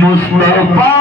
मुस्तफा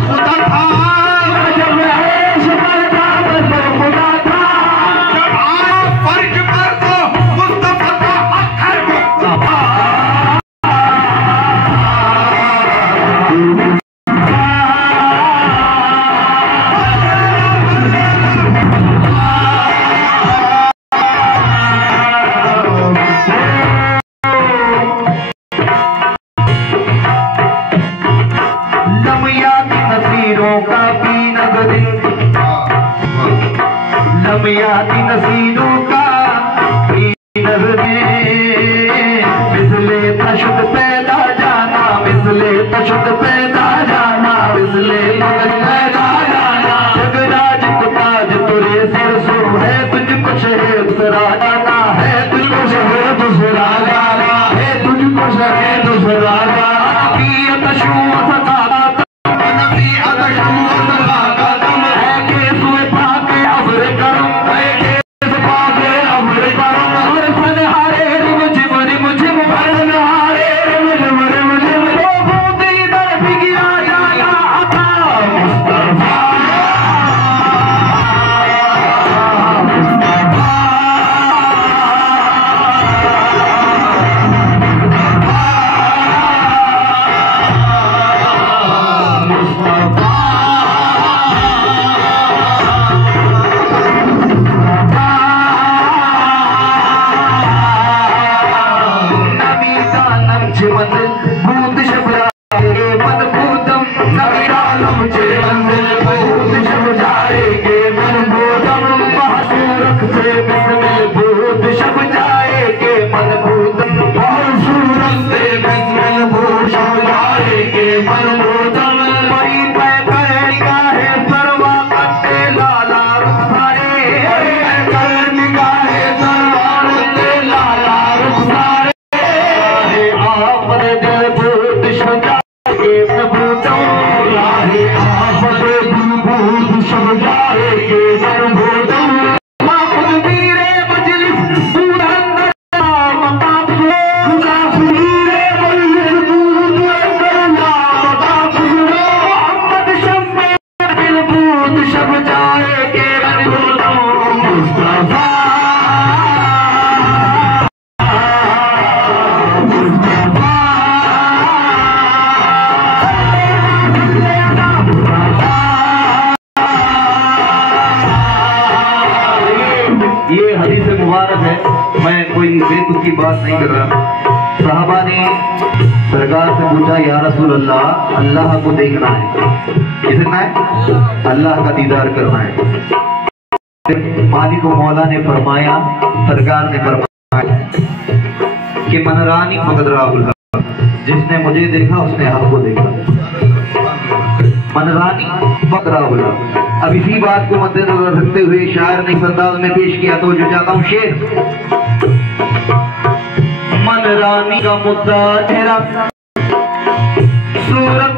खुदा था, जब खुदा था, जब आया फर्ज पर तो मुस्तफा का हक है मुस्तफा। लमियाती नसीरों का भी नजर मिसले तशद पैदा जाना, मिसले तशद पैदा जाना, मिसले मगज पैदा जाना। जगराज को ताज तुरे सिर सो है, तुझको शहर दूसरा जाना है, तुझको शहर दूसरा जाना है, तुझको शहर दूसरा जाना। नबी अतशू सदा नबी अतशू सदा कदम है के सुए पाके अब्र करम है के पाके अब्र करम। और फनहारे रिमझिम रिमझिम फनहारे रिमझिम रिमझिम लोगों दिल दर बिगिया जाना आता मुस्तफा। बूंद शबरा मन भूतम नबीरा लमचे मंजिल बूंद शबजाएगे मन भूतम महासूरत से बिस्मिल बूंद शबजाएगे मन भूतम महासूरत से बिस्मिल बूंद शबजाएगे मन भूतम। बड़ी निगाहे सरवा कट्टे लाला रुखसारे, निगाहे सरवा कट्टे लाला रुखसारे। आपने दिल भूत समझाएगे मन भूतम, आपने दिल भूत समझाएगे मन भूतम। खुद मीरे मजलिस दूर अंदर मकाम मीरे मजलिस दूर अंदर मकाम मोहम्मद शम्मे दिल भूत समझाएगे मन भूतम मुस्तफा। ये हदीस मुबारक है, मैं कोई बेतुकी की बात नहीं कर रहा। साहबा ने सरकार से पूछा, या रसूल अल्लाह, अल्लाह को देखना है, कितना है? अल्लाह का दीदार करना है। मालिक को मौला ने फरमाया, सरकार ने फरमाया कि मनरानी फकद राहुल, जिसने मुझे देखा उसने आपको देखा। मनरानी फकद राहुल। अब इसी बात को मद्देनजर रखते हुए शायर ने इस अंदाज में पेश किया, तो जो चाहता हूँ शेर। मनरानी का मुद्दा तेरा सूरत